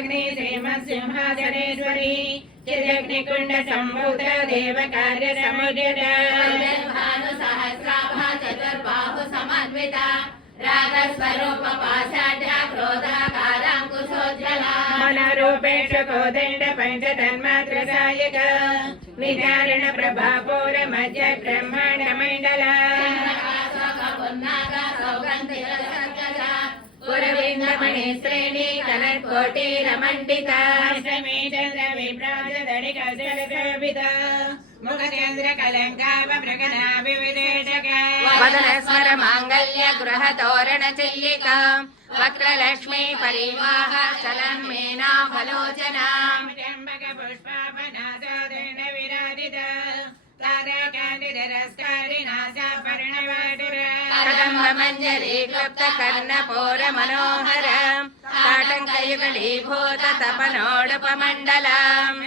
चिदाग्नि श्रीमत्सिंहासनेश्वरी चिदग्निकुण्ड सम्भूत देवकार्य समुद्यता भानुसहस्राभा चतुर्बाहु समन्विता रागस्वरूप पाषाढ्या क्रोधाकाराङ्कुशोज्ज्वला मनोरूपेषु कोदण्ड पञ्चतन्मात्र सायक विचारण प्रभापूर मध्य ब्रह्माण्ड मण्डला पुरविन्दमणि श्रेणी कनत्कोटि रमण्डिता अष्टमी चन्द्र विभ्राज दडिक शोभिता मुखचन्द्र कलङ्कावमृगना विविदेशका वदन स्मर माङ्गल्य गृह तोरण चिल्लिका वक्रलक्ष्मी परिवाह चलन् मीना फलोचना चम्बक पुष्पापनासादण्ड विराजिता तारकान्दिरस्कारिणासा पर्णवाटुरा कदम्ब मञ्जरी क्लुप्त कर्णपूर मनोहर ताटङ्कयुगलीभूत तपनोडुपमण्डलम्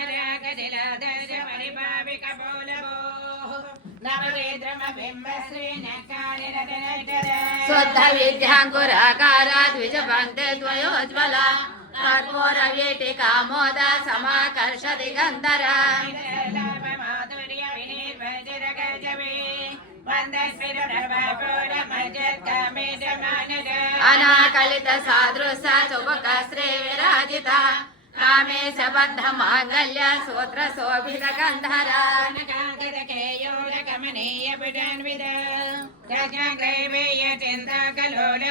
शुद्ध विद्याङ्कुराकारा द्विजपङ्क्ते द्वयोज्ज्वला कर्पूरवीटिका मोद समाकर्ष दिगन्धरा अनाकलित सादृश सुमुख श्री विराजिता कामेश बद्ध मांगल्य सूत्र शोभित गंधरा कमनीय पुजान्वित चिंता कलोल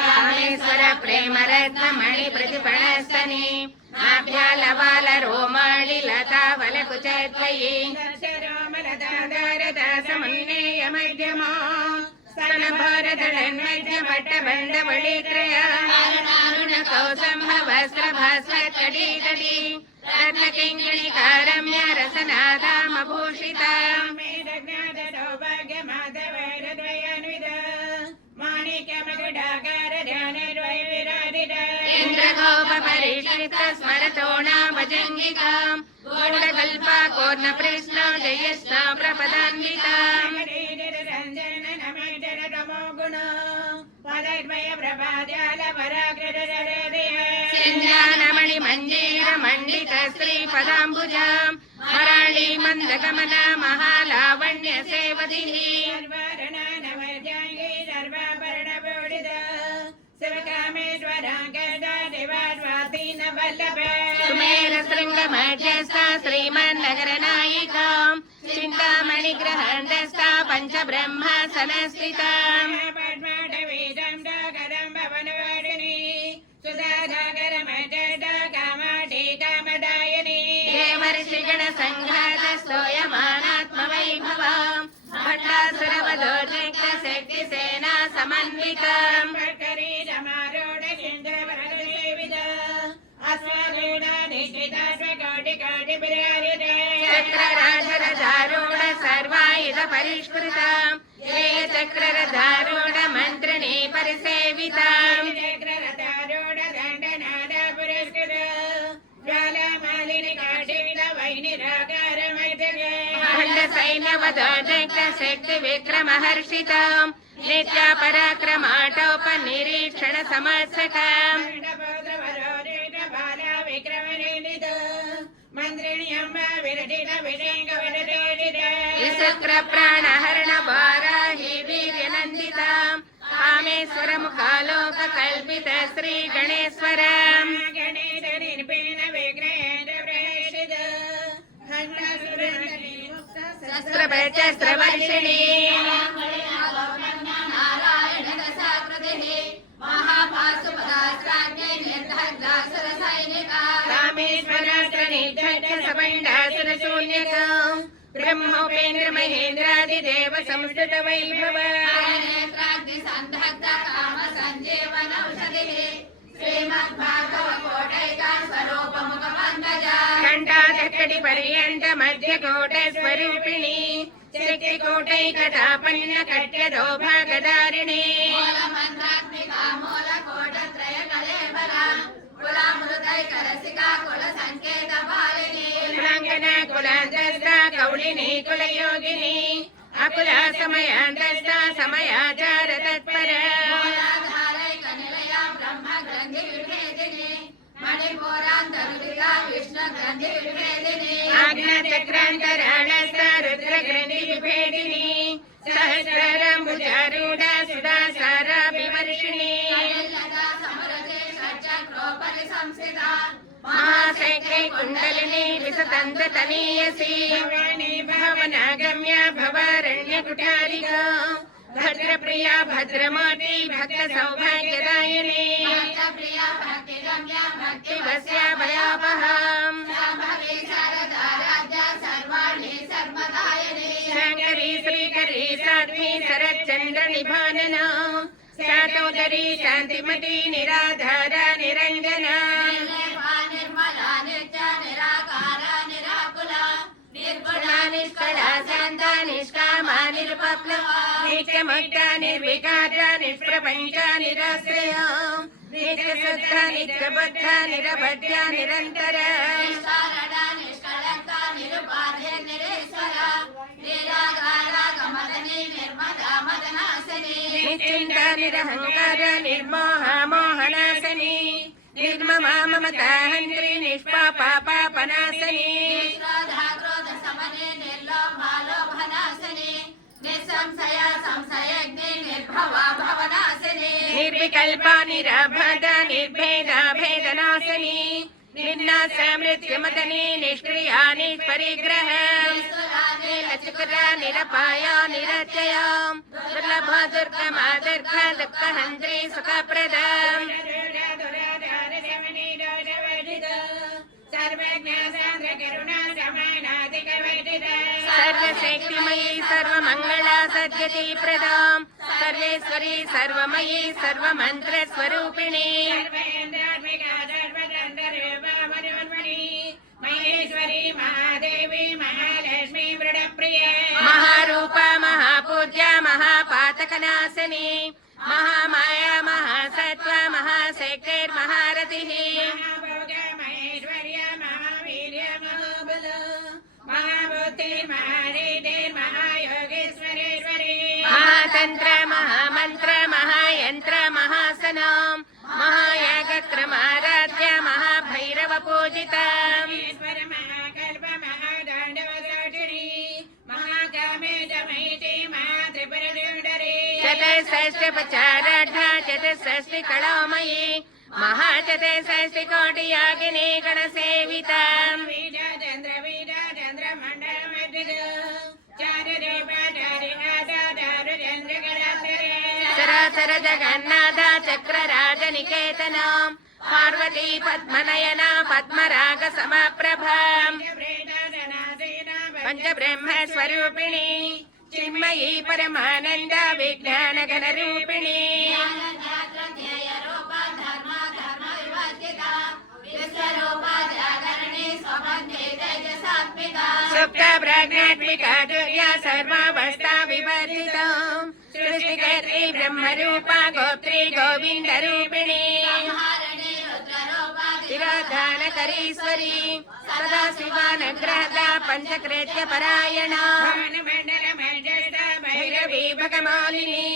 कामेश्वर प्रेम रत्न मणि प्रतिपणस्तनी नाभ्यालवाल रोमाणि लता वल कुचद्वयी समन्नेय मध्यमा स्तन भारतन्मध्य मट्ट बंड बलित्रय कौसंभ वस्त्र भास्व कड़ी कड़ी रत्न किंगणी कारम्य रसनाधाम भूषिता सौभाग्य माधव द्वयान्वित माणिक्य मकुटाकार ध्यान द्वय विराजित इंद्र गोप परिष्कृत स्मरतोणा भजंगिका गूढ़कल्पा कोर्ण कृष्ण जयस्ना प्रपदान्विता सिंजानमणि मंजीर मंडित श्री पदाम्बुजा मराळी मंदगमन महालावण्य सेवधिः सुमेर शृंग मध्यस्था श्रीमन्नगर नायिका चिंतामणि ग्रहणस्था पंच ब्रह्मासनस्थिता देवर्षिगण संघात स्तोयमानात्म वैभव भट्टासुरवधोर्निक्त शक्ति सेना समन्विता चक्रराजरधारूढ सर्वायुध परिष्कृता हे चक्ररधारूढ मन्त्रिणी परिसेविता चक्ररथारूढ दण्डनाद पुरस्कृत ज्वालामालिनि काठिल वैनिराकार खण्ड सैन्यवधोर्निक्त शक्ति विक्रम हर्षिता नित्या पराक्रमाटोप निरीक्षण समर्शका विशुक्र प्राणहरण वाराही वीर्यनन्दिता कामेश्वर मुखालोक कल्पित श्री गणेश्वर शस्त्रवर्षिणी ब्रह्मोपेन्द्र महेन्द्रादिदेव संस्कृत वैभव घंटाधकटि पर्यंत मध्य कोट स्वरूपिणी शक्ति कोटैकतापन्न कट्य दौभागदारिणी कुलांतस्था कौलिनी कुलयोगिनी अकुला समयांतस्था समयाचार तत्पर आज्ञाचक्रान्तराळस्थ रुद्रग्रन्थि विभेदिनी सहस्रारम्भुजारूढ सुधासारा विमर्शिनी महाशैखे कुण्डलिनी विसतन्ततनीयसी भवनागम्या भवारण्यकुठारिका भद्रप्रिया भद्रमूर्ति भक्तसौभाग्यदायिनी भक्तिवस्या भयापहाम् शङ्करी श्रीकरी साध्वी शरच्चन्द्रनिभानना शातोदरी शान्तिमती निराधारा निरञ्जना निर्गुणा निष्कला शान्ता निष्कामा निरुपप्लवा नित्यमुक्ता निर्विकारा निष्प्रपञ्चा निराश्रया नित्यशुद्धा नित्यबद्धा निरभद्रा निरन्तरा निश्चिन्ता निरहङ्कारा निर्मोहा मोहनाशनी निर्ममा ममता हन्त्री निष्पापा पापनाशनी निर्विकल्पा निराबाधा निर्भेदा भेदनाशनी निर्नाश मृत्युमदनी निष्क्रिया निष्परिग्रह निलचुकरा निरपाया निरचया दुर्लभा दुर्गमा दुर्गा दुःखहन्त्री सुखप्रदा सर्वशक्तिमयी सर्वमङ्गला सद्यति प्रदां सर्वेश्वरी सर्वमयी सर्वमन्त्रस्वरूपिणी महेश्वरी महादेवी महालक्ष्मी मृडप्रिया महारूपा महापूज्या महापातकनाशिनी महामाया महासत्त्वा महाशक्तिर्महारथिः महेश्वर्या महावीर्य महाबल महाबुद्धिर्महारेतिर्महायोगेश्वरेश्वरी महातन्त्र महामन्त्र महायन्त्र महासनां महायागक्रमाराध्य महाभैरवपूजिता ईश्वर महाकल्प महादाण्डवसाक्षिणी महाकामे दमयिति महात्रिपुरसुन्दरी चतुष्षष्टिपचाराढ्या चतुष्षष्टिकलामयी महाचतुष्षष्टिकोटियागिनी गणसेविता सरासर जगन्नाथ चक्रराजनिकेतना पार्वती पद्मनयना पद्मराग समप्रभा पंचब्रह्मस्वरूपिणी चिन्मयी परमानंद विज्ञान घनरूपिणी सुप्त प्रज्ञात्मिका दुर्या सर्वावस्था विवर्जिता सृष्टिकर्त्री ब्रह्मरूपा गोत्री गोविन्दरूपिणी तिरोधानकरीश्वरी सदा शिवानुग्रहदा पञ्चकृत्य परायणा भैरवी भगमालिनी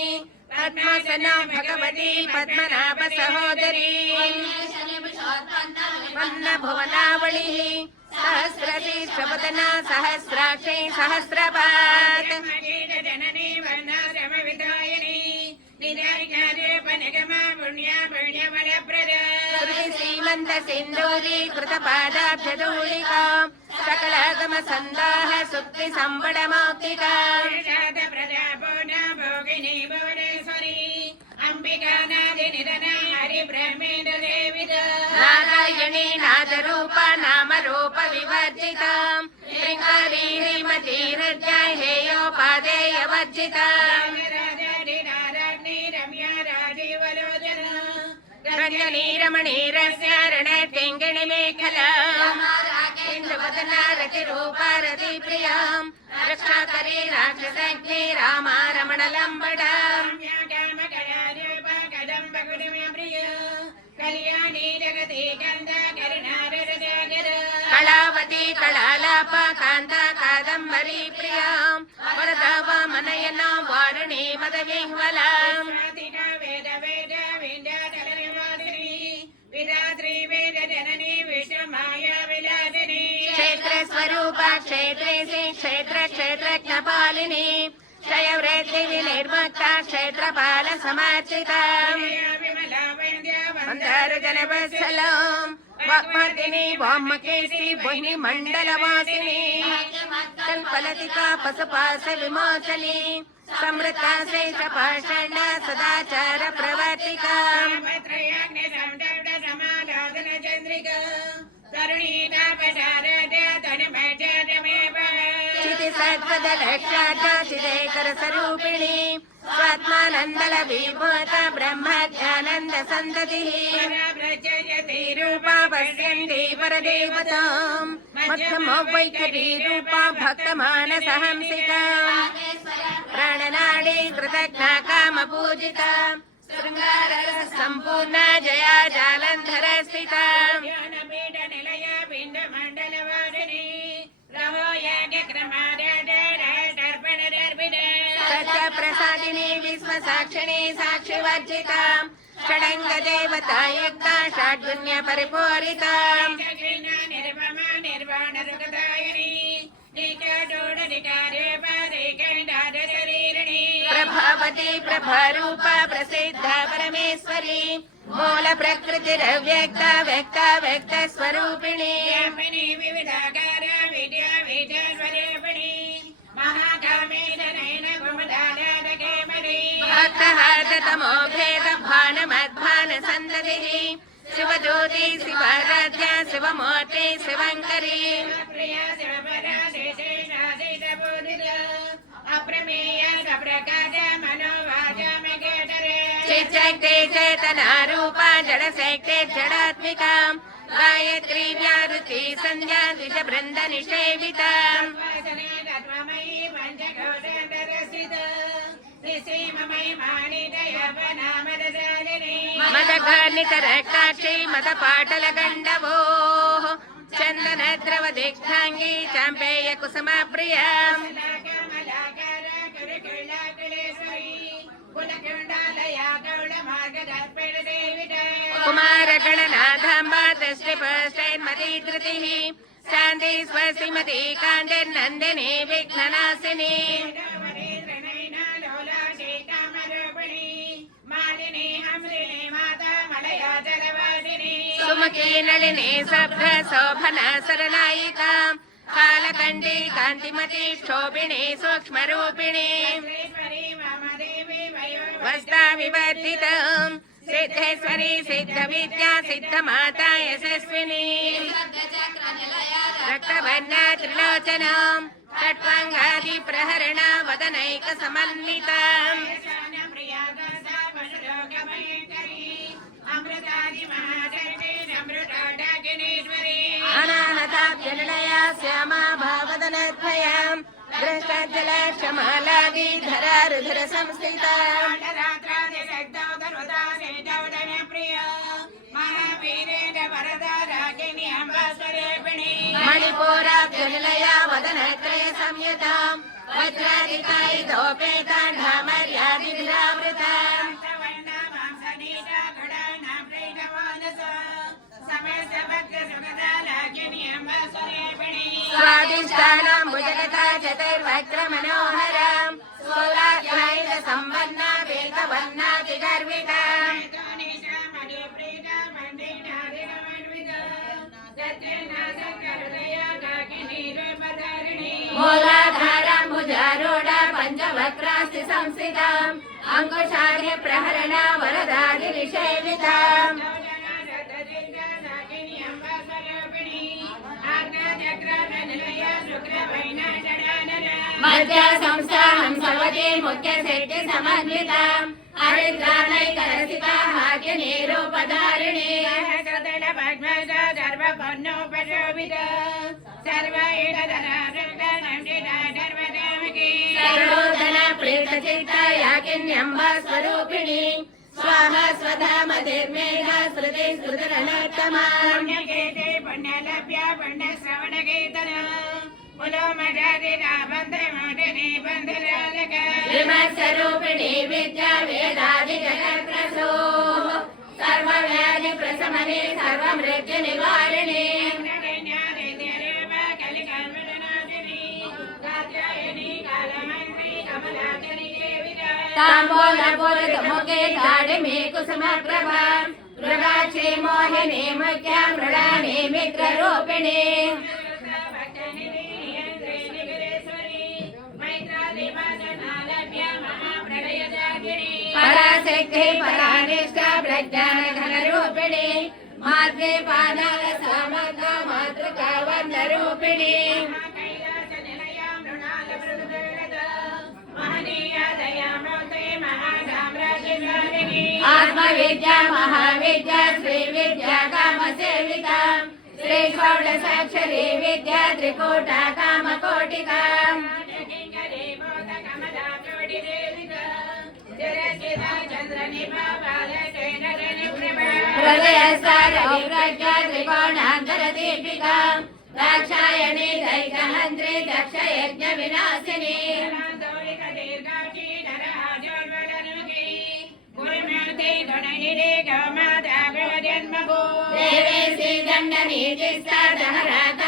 पद्मासना भगवती पद्मनाभ सहोदरी भुवनावली सहस्रती श्रवदना सहस्राक्षी सहस्रपात् श्रीमन्त सिन्दूरी कृतपादाब्जधूलिका सकलागम सन्दाह सुक्ति सम्बडमौक्तिका नारायणी नादरूपा नामरूप विवर्जिता श्रृङ्गारी ह्रीमती हृद्या हेयोपादेयवर्जिता रञ्जनी रमणीरस्य रणतिङ्गिणि मेखला इन्द्रवदना रतिरूपा रतिप्रियां रक्षाकरी राक्षसज्ञे रामा रमणलम्बडा कलावती कलालापा कान्ता कादम्बरी प्रियां वरदा वामनयना वारुणी मदविह्वलां क्षेत्रे क्षेत्र क्षेत्रज्ञपालिनी क्षयवृत्ति विनिर्मुक्ता क्षेत्रपाल समार्चिता मंदारजनवत्सलम् वाग्मर्दिनी वामकेशी मोहिनी मंडलवासिनी कल्पलतिका पशुपाश विमोचनी समृता शेषपाषण्ड सदाचार प्रवर्तिका चिदेकर स्वरूपिणी स्वात्मानंदल विभूत ब्रह्मज्ञानंद संतति रूपा पश्यन्ति परदेवताम् मध्यमो वैखरी रूपा भक्तमानसहंसिका प्राणनाडी कृतज्ञा काम पूजिता शृंगार संपूर्ण जया जालंधर स्थिता सत्य प्रसादिनी विश्व साक्षिणी साक्षि वर्जिता षडंग देवता युक्ता षड्गुण्य परिपूरिता प्रभावती प्रभारूपा प्रसिद्धा परमेश्वरी मूल प्रकृतिरव्यक्ता व्यक्ता व्यक्त स्वरूपिणी विविधाकार विद्या विद्या स्वरूपिणी भक्तहार्दतमो भेद भान मद्भान संदतिः शिवज्योति शिवाराध्या शिवमूर्ति शिवङ्करी चिच्चक्ते चेतनारूपा जडशक्ते जडात्मिका गायत्री व्याहृति संध्या द्विजवृन्द निषेविता मदघर्नितरक्ताक्षी मदपाटलगण्डवोः चन्दनद्रव दीक्षाङ्गी चाम्पेय कुसुमप्रिया कुमारगणनाथाम्बा दृष्टिपश्चैर्मती धृतिः शान्ति स्वसिमती काञ्चन्नन्दिनी विघ्ननाशिनी सुमुखी नलिनी सभ्र शोभना सरनायिका कालकण्डी कान्तिमती शोभिनी सूक्ष्मरूपिणी वस्ता विवर्धितम् सिद्धेश्वरी सिद्धविद्या सिद्धमाता यशस्विनी रक्तवर्णा त्रिलोचनाम् खट्वाङ्गादि प्रहरणा वदनैक समन्विता अनाहताभ्यनिलया श्यामा भावदनद्वयाम् दृष्टजलक्षमालादि धरारुधर संस्थिता मणिपुराभ्यनिलया वदनत्रय संयुताम् वज्रादिकायितोपेता ढामर्यादिभिरावृता स्वादिष्टानाम् मुजगता चतुर्वक्त्रमनोहराम् स्थूलाध्यायित सम्पन्ना वेदवर्णातिगर्विता मूलाधाराम्बुजारूढा पञ्चवक्त्रास्ति संस्थिताम् अङ्कुशार्य प्रहरणा वरदादिनिषेविताम् मध्या संस्था हंसवती मुख्य सिद्धि समन्विताम् हरिद्रानैकरसिका हाकिनीरूपधारिणी सर्वोधना प्रीतचित्ता याकिन्यम्बा स्वरूपिणी स्वाहा स्वधा मधिर्मेधा स्मृति स्मृतिरनोत्तमा पुण्यलभ्या पुण्यश्रवणकीर्तन श्रीमत्स्वरूपिणी विद्या वेदादिजगत्प्रसूः सर्वव्याधि प्रशमने सर्वमृत्यु निवारिणे ताम्बूलपूरितमुखे ताडिमे कुसुमप्रभा मृगाक्षी मोहिनी मुख्या मृडानी मित्ररूपिणी पराशक्ति परानिष्ठा प्रज्ञानघनरूपिणी मात्रे पादाल सामगा मातृका वन्दरूपिणी आत्मविद्या महाविद्या श्री विद्या काम सेविका श्री षोडशाक्षरी विद्या त्रिकूटा काम कोटिका हृदयसारी प्रज्ञा त्रिकोणान्तర दीपिका दाक्षायणी दैकहन्त्री दक्ष यज्ञ विनाशिनी देवी श्रीदण्डनी जिष्टादहराकाशरूपिणी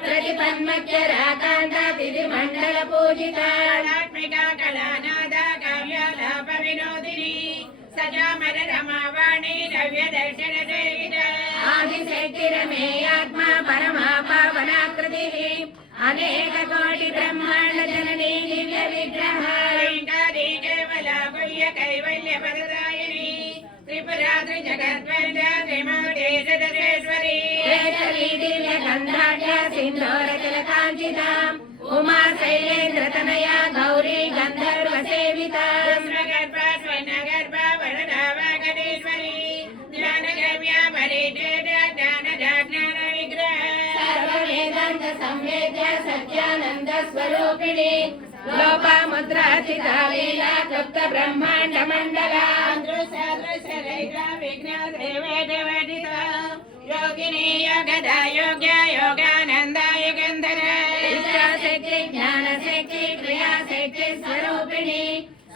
प्रतिपन्मख्य राकान्ता तिथिमण्डल पूजिता कलानादा काव्यालाप विनोदिनी सजामर रमावाणी नव्य दर्शन सेविता आदिशक्तिरमेयात्मा परमा पावनाकृतिः अनेक कोटि ब्रह्माण्ड जननी दिव्य विग्रह ैङ्कारी केवला गुह्य कैवल्य पददायिनी त्रिपुरा त्रिजगद्वन्द्या त्रिमूर्ते सदसेश्वरी केशरी दिव्य गन्धाढ्य सिन्दूर तिलकाञ्चिता उमा शैलेन्द्र तनया गौरी गन्धर्व सेविता गर्भा स्वर्णगर्भा वरदा वागणेश्वरी ज्ञानगम्या परिचेदा ज्ञान विग्रह सर्ववेदान्त संवेद्य सत्यानन्द स्वरूपिणी लोपामुद्राचिता लीला क्लुप्त ब्रह्माण्ड मण्डला योगिनी योगदा योग्या योगानन्दा युगन्धर विद्याशक्ति ज्ञानशक्ति क्रियाशक्ति स्वरूपिणी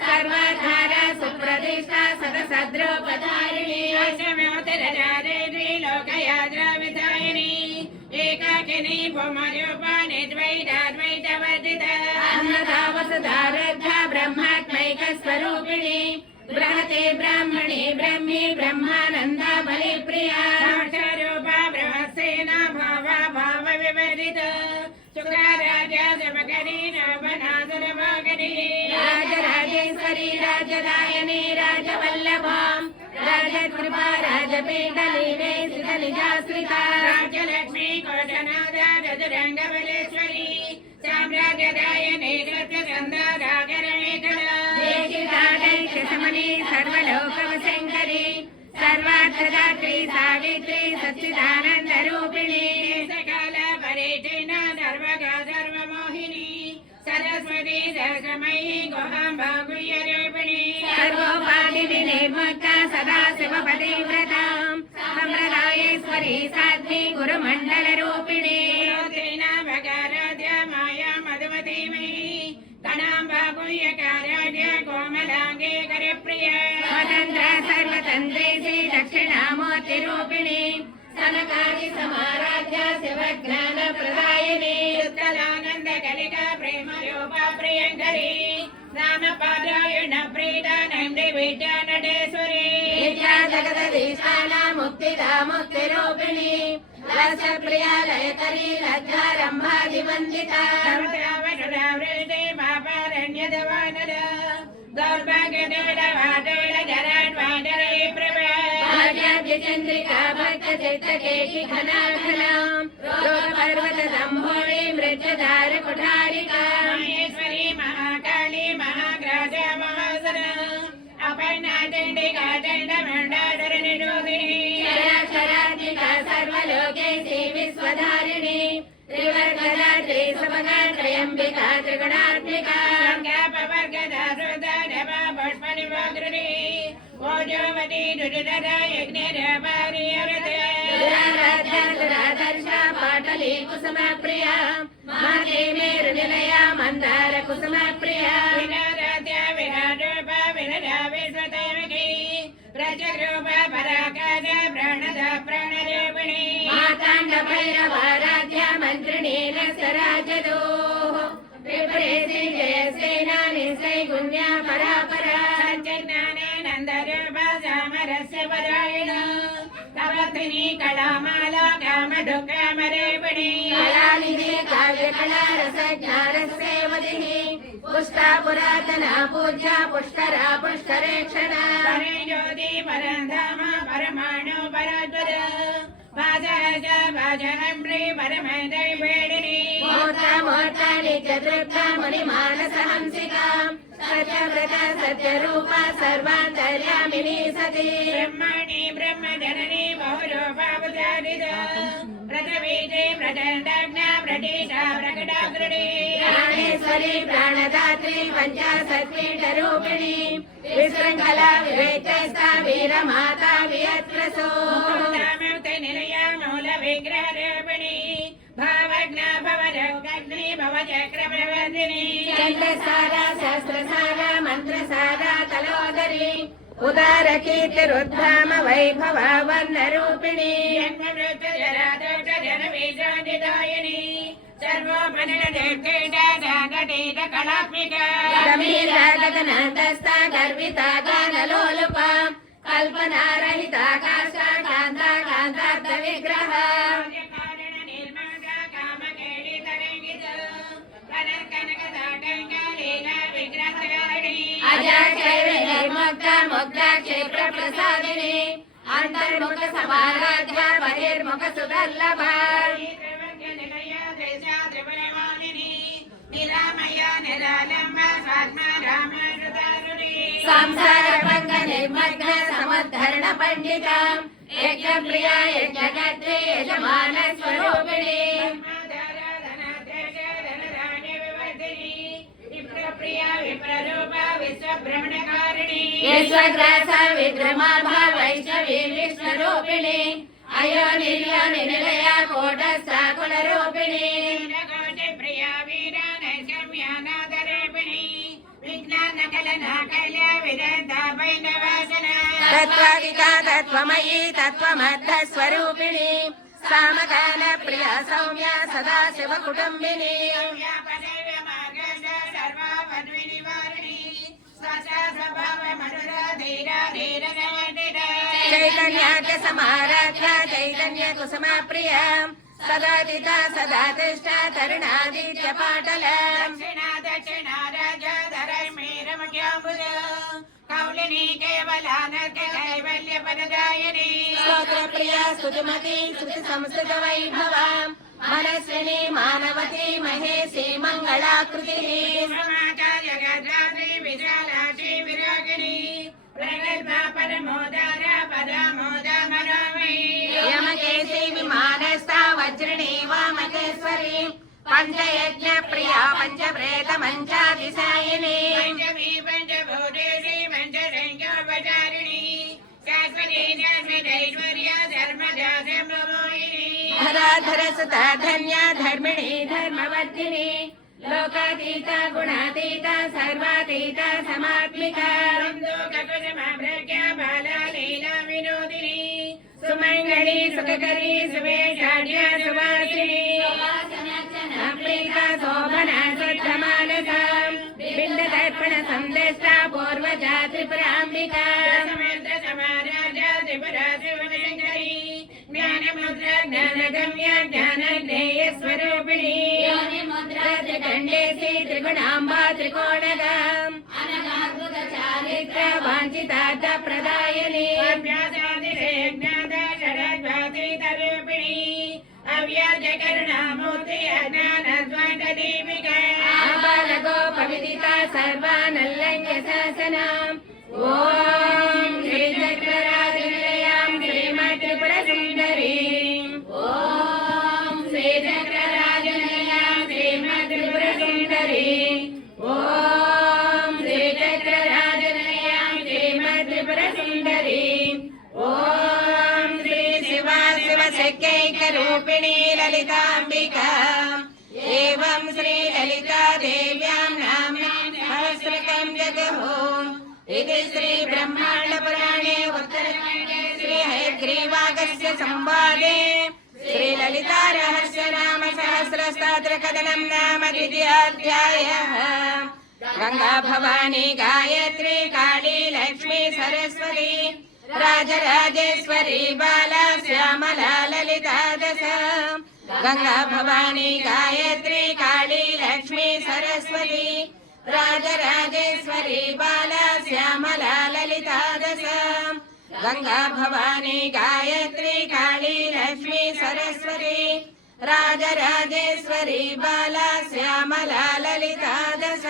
सर्वाधारा सुप्रतिष्ठा सदसद्रूपधारिणी लोकयाद्राविधायिनी एकाकिनी भूमरूपाणि द्वैताद्वैतवर्जिता अन्नदा वसुधारद्धा ब्रह्मात्मैक स्वरूपिणी बृहते ब्राह्मणी ब्रह्मी ब्रह्मानन्दा बलिप्रिया रूपा ब्रह्मसेना भावा भाव विवर्जित शुक्राराजा समकरी नवनासुरभागनी राजराजेश्वरी राजदायनी राजवल्लभाम् राजकृपा राजपीठलीले श्रितनिजाश्रिता राजलक्ष्मी कोशनादा चतुरङ्गबलेश्वरी साम्राज्यदायिनी सत्यसन्धा सागरमेखला देशिकादैक्यशमनी सर्वलोकवशङ्करी सर्वार्थदात्री सावित्री सच्चिदानन्दरूपिणी सकल परिचिना सर्वगा सर्वमोहिनी सरस्वती सहस्रमयी गुहाम्बा गुह्यरूपिणी सर्वोपाधिनि निर्मुक्ता सदा शिवपतिव्रताम् सम्प्रदायेश्वरी साध्वी गुरुमण्डलरूपिणी भगाराध्य माया मधुमतीमयी कणाम्बा गुह्यकाराध्य कोमलाङ्गे करप्रिया स्वतन्त्र सर्वतन्त्रेशी दक्षिणामूर्तिरूपिणी सनकादि समाराध्य शिवज्ञानप्रदायिनी उत्कलानन्द कलिका प्रेम रूपा प्रियङ्करी रामपारायण प्रीता नैम्री विद्या नटेश्वरी विद्या जगदधीशाना मुक्तिदा मुक्तिरूपिणी रसप्रिया लयकरी लज्जारम्भादिवन्दिता वृष्टि मापारण्यदवानर दौर्भाग्यदोडवादोड जराड्वादरे प्रभा भाग्याद्यचन्द्रिका भक्तचित्तकेशि घनाघनाम् रोगपर्वतदम्भोळी मृत्यधारकुठारिका महेश्वरी महाकाली महाग्राज महासर अपर्णा चण्डिका चण्डमण्डाधरनिरोधिनी शराक्षरात्मिका सर्वलोकेशी विश्वधारिणी त्रिवर्गदा त्रिसुभगा त्रयम्बिका त्रिगुणात्मिका गङ्गापवर्गदा सुधा नभा पुष्पनिवाग्रणी ओजोवती दुर्धरा यज्ञरपारियवृते दुराराध्या दुरादर्शा पाटली कुसुमप्रिया माते मेरुनिलया मन्दार कुसुमप्रिया विनाराध्या विराटोपा विनरा विश्वतैवकी प्रजरूपा पराकाश प्रणदा प्रणरूपिणी माताण्ड भैरवाराध्या मन्त्रिणी रसराजदोः त्रिपुरेशी जयसेना निश्चैगुण्या सामरस्य परायण तपत्रिनी कलामाला कामदुःखमरेपिणी कलानिधि काव्यकला रसज्ञानसेवदिनी पुष्टा पुरातना पूज्या पुष्करा पुष्करेक्षणा परे ज्योति परधाम परमाणु परात्पर वासहज वाजहम्री परमदैवेदिनी मूर्ता मूर्ता नित्यतृप्ता मुनिमानसहंसिका सत्यव्रता सत्यरूपा सर्वान्तर्यामिनी सती ब्रह्मणि ब्रह्मजननी बहुरूपावतारित प्रथवीते प्रचण्डज्ञा प्रतीता प्रकटाकृति प्राणेश्वरी प्राणदात्री पञ्चाशत्पीठरूपिणी विशृङ्खला विवेकस्था वीरमाता वियत्प्रसो निलया मूलविग्रहरूपिणी भावज्ञा भवजग्नि भवचक्रप्रवर्धिनी चन्द्रसारा शस्त्रसारा मन्त्रसारा तलोदरी उदारकीर्तिरुद्धाम वैभवा वर्णरूपिणी जन्ममृत्युजरादोषजनवीजादिदायिनी सर्वोपनिषदेवकीटादागतीतकलात्मिका गम्भीरागगनन्दस्था गर्विता गानलोलुपा कल्पनारहिता काष्ठा कान्ता कान्तार्थविग्रहा अजाक्षैर्मुक्ता मुक्ता क्षेत्रप्रसादिनी अन्तर्मुख समाराध्या बहिर्मुख सुदर्लभा संसार भंग निर्मग्न समुद्धरण पंडिता यज्ञप्रिया यज्ञकर्त्री यजमान स्वरूपिणी विश्वग्रासा विद्रमाभा वैष्णवी विष्णुरूपिणी अयो निर्योनि निलया कोटस्था कुलरूपिणी प्रिया वीरा नैषम्यानादरूपिणी विज्ञान कलना कल्या विदग्धा वैनवासना तत्त्वादिका तत्त्वमयी तत्त्वमद्धस्वरूपिणी सामगान प्रिया सौम्या सदा शिवकुटुम्बिनी चैतन्याख्य समाराध्या चैतन्य कुसुमा प्रिया सदादिता सदा तिष्ठा तरुणादित्य पाटल दक्षिणा दक्षिणा राजा धरमेरमख्याम्बुज कौलिनी केवलानर्क कैवल्य पददायिनी स्तोत्र प्रिया स्तुतिमती स्तुति संस्कृत वैभवा मनस्विनी मानवती महेशी मंगलाकृतिः समाचार्य गद्राद्रि विशालाक्षी विरागिणी प्रगल्भा परमोदारा पदामोदा मरामयी यमकेशी विमानस्था वज्रिणी वामकेश्वरी पंचयज्ञ प्रिया पंचप्रेत मंचादिशायिनी पंचमी पंचभूतेशी पंचसंख्योपचारिणी शाश्वती शाश्वतैश्वर्या धर्मजा धर्ममोहिनी धराधर सुता धन्या धर्मिणी धर्मवर्धिनी लोकातीता गुणातीता सर्वातीता समात्मिका बाला लीला विनोदिनी सुमंगली सुखकरी सुवेशाढ्या सुवासिनी प्रीता शोभना शुद्धमानसा बिंद दर्पण संदेष्टा पूर्वजा त्रिपुराम्बिका समर्थ समाराजा त्रिपुरा शिवशंकरी ज्ञानमुद्रा ज्ञानगम्य ज्ञानज्ञेय स्वरूपिणी मुद्रा त्रिखंडेशी त्रिगुणाम्बा त्रिकोणगाम् अनगाद्भुत चारित्र वाञ्छितार्थ प्रदायिनी अभ्यासादिज्ञाता षडद्वातीतरूपिणी अव्याज करुणामूर्ति अज्ञानद्वैतदीपिका आबालगोपविदिता सर्वानल्लङ्घ्य शासनम् ॐ श्रीचक्रराजनिलयां श्रीमत्त्रिपुरसुन्दरीम् ॐ श्रीचक्रराजनिलयां श्रीमत्त्रिपुरसुन्दरीम् ॐ श्रीचक्रराजनिलयां श्रीमत्त्रिपुरसुन्दरीम् ॐ श्री शिवा शिवशक्यैकरूपिणी ललिताम्बिका एवं श्री ललिता देव्यां नाम्ना सहस्रकं जगहुः इति श्री ब्रह्मांड पुराणे उत्तरखण्डे श्री हयग्रीवागस्य संवादे श्री ललिता रहस्य नाम सहस्रस्तोत्र कथनं नाम द्वितीयोऽध्यायः गंगा भवानी गायत्री काली लक्ष्मी सरस्वती राजराजेश्वरी बाला श्यामला ललिता दश गंगा भवानी गायत्री काली लक्ष्मी सरस्वती राजराजेश्वरी बाला श्यामला ललिता दश गंगा भवानी गायत्री काली लक्ष्मी सरस्वती राजराजेश्वरी बाला श्यामला ललिता दश